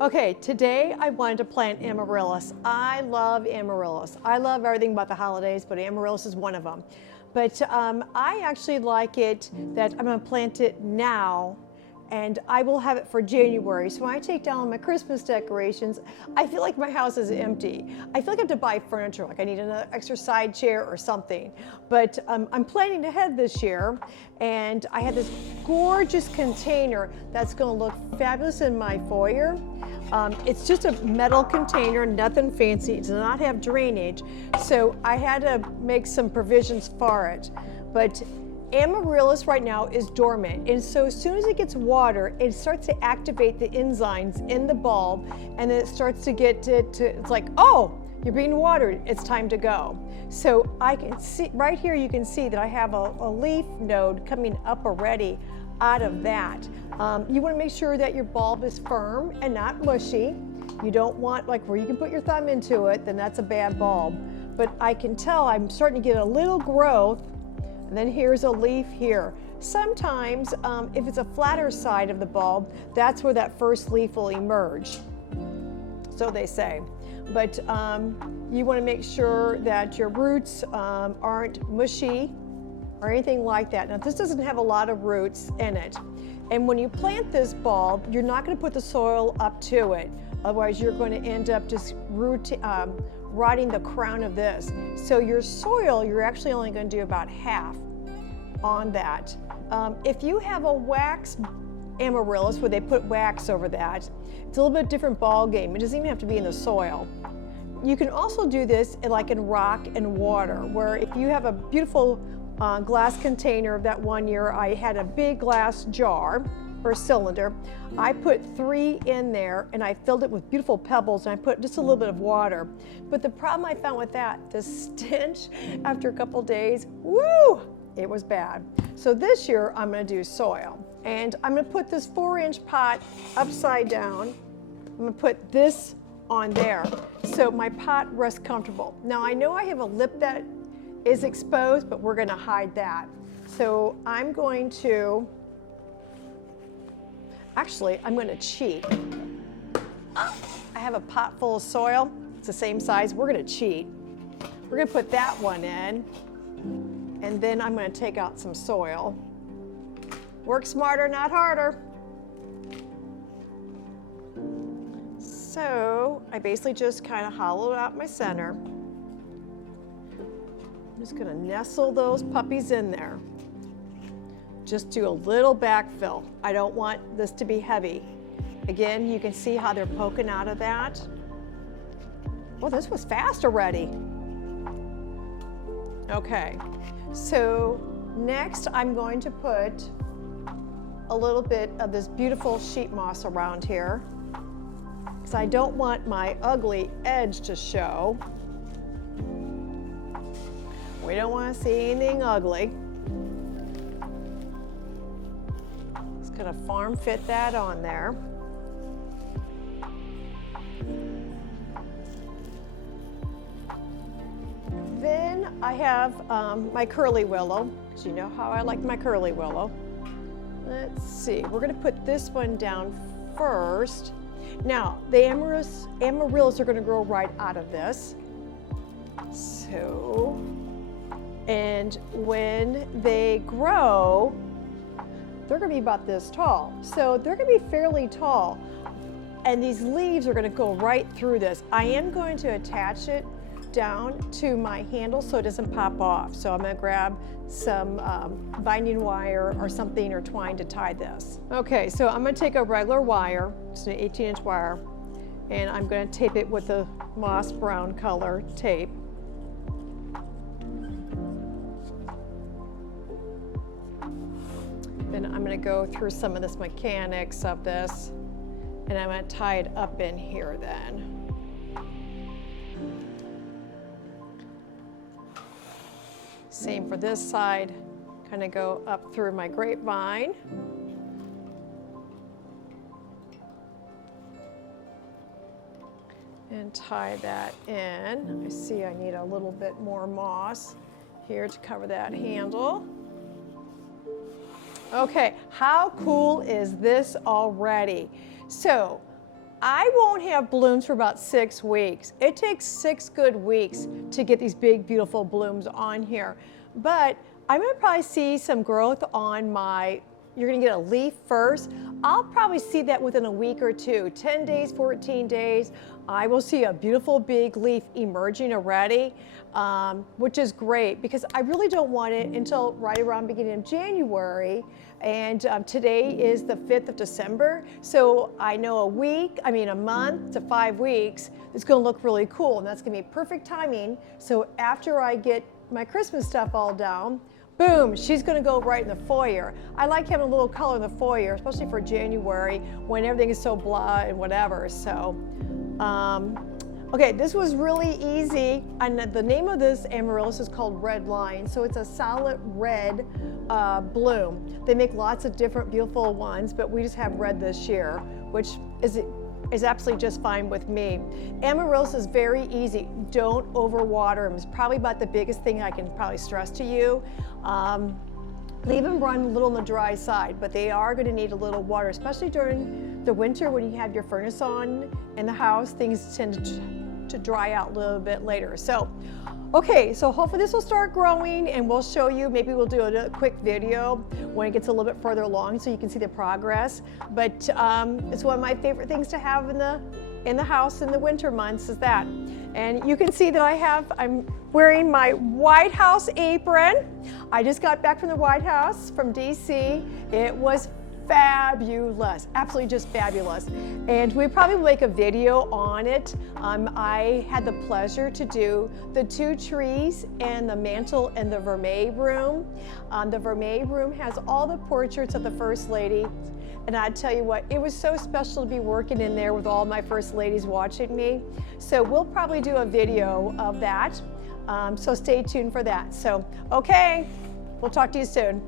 Okay, today I wanted to plant Amaryllis. I love Amaryllis. I love everything about the holidays, but Amaryllis is one of them. But I actually like it that I'm going to plant it now, and I will have it for January. So when I take down my Christmas decorations, I feel like my house is empty. I feel like I have to buy furniture, like I need another extra side chair or something. But I'm planning ahead this year, and I have this gorgeous container that's going to look fabulous in my foyer. It's just a metal container, nothing fancy. It does not have drainage, so I had to make some provisions for it. But Amaryllis right now is dormant, and so as soon as it gets water, it starts to activate the enzymes in the bulb, and then it starts to get it's like, oh, you're being watered, it's time to go. So I can see, right here you can see that I have a leaf node coming up already out of that. You want to make sure that your bulb is firm and not mushy. You don't want, like, where you can put your thumb into it, then that's a bad bulb. But I can tell I'm starting to get a little growth, and then here's a leaf here. Sometimes, if it's a flatter side of the bulb, that's where that first leaf will emerge, so they say. But you want to make sure that your roots aren't mushy or anything like that. Now, this doesn't have a lot of roots in it. And when you plant this bulb, you're not going to put the soil up to it. Otherwise, you're going to end up just rotting the crown of this. So your soil, you're actually only going to do about half on that. If you have a wax Amaryllis where they put wax over that, it's a little bit different ball game. It doesn't even have to be in the soil. You can also do this like in rock and water, where if you have a beautiful glass container. That one year I had a big glass jar or cylinder. I put 3 in there and I filled it with beautiful pebbles, and I put just a little bit of water. But the problem I found with that, the stench after a couple days, woo, it was bad. So this year I'm going to do soil, and I'm going to put this 4-inch pot upside down. I'm going to put this on there so my pot rests comfortable. Now I know I have a lip that is exposed, but we're going to hide that. So I'm going to, actually, I'm going to cheat. I have a pot full of soil. It's the same size. We're going to cheat. We're going to put that one in, and then I'm going to take out some soil. Work smarter, not harder. So I basically just kind of hollowed out my center. I'm just going to nestle those puppies in there. Just do a little backfill. I don't want this to be heavy. Again, you can see how they're poking out of that. Well, this was fast already. Okay, so next I'm going to put a little bit of this beautiful sheet moss around here, because I don't want my ugly edge to show. We don't want to see anything ugly. Just gonna form fit that on there. Then I have my curly willow, because you know how I like my curly willow. Let's see, we're gonna put this one down first. Now, the Amaryllis are gonna grow right out of this. So, and when they grow, they're going to be about this tall. So they're going to be fairly tall. And these leaves are going to go right through this. I am going to attach it down to my handle so it doesn't pop off. So I'm going to grab some binding wire or something, or twine, to tie this. Okay, so I'm going to take a regular wire, just an 18-inch wire, and I'm going to tape it with the moss brown color tape. Then I'm going to go through some of this mechanics of this, and I'm going to tie it up in here then. Same for this side, kind of go up through my grapevine. And tie that in. I see I need a little bit more moss here to cover that handle. Okay, how cool is this already? So I won't have blooms for about 6 weeks. It takes 6 good weeks to get these big, beautiful blooms on here. But I'm gonna probably see some growth on my, you're gonna get a leaf first. I'll probably see that within a week or two, 10 days, 14 days. I will see a beautiful big leaf emerging already, which is great because I really don't want it until right around beginning of January. And today is the 5th of December. So I know a month to 5 weeks, it's gonna look really cool, and that's gonna be perfect timing. So after I get my Christmas stuff all down, boom, she's gonna go right in the foyer. I like having a little color in the foyer, especially for January when everything is so blah and whatever. So, okay, this was really easy. And the name of this Amaryllis is called Red Line. So it's a solid red bloom. They make lots of different beautiful ones, but we just have red this year, which is absolutely just fine with me. Amaryllis is very easy. Don't overwater them. It's probably about the biggest thing I can probably stress to you. Leave them run a little on the dry side, but they are going to need a little water, especially during the winter when you have your furnace on in the house. Things tend to dry out a little bit later. So, okay, so hopefully this will start growing, and we'll show you, maybe we'll do a quick video when it gets a little bit further along so you can see the progress. But it's one of my favorite things to have in the house in the winter months is that. And you can see that I'm wearing my White House apron. I just got back from the White House from DC. It was fabulous, absolutely just fabulous. And we probably will make a video on it. I had the pleasure to do the 2 trees and the mantle in the Vermeil room. The Vermeil room has all the portraits of the First Lady. And I tell you what, it was so special to be working in there with all my First Ladies watching me. So we'll probably do a video of that. So stay tuned for that. So, okay, we'll talk to you soon.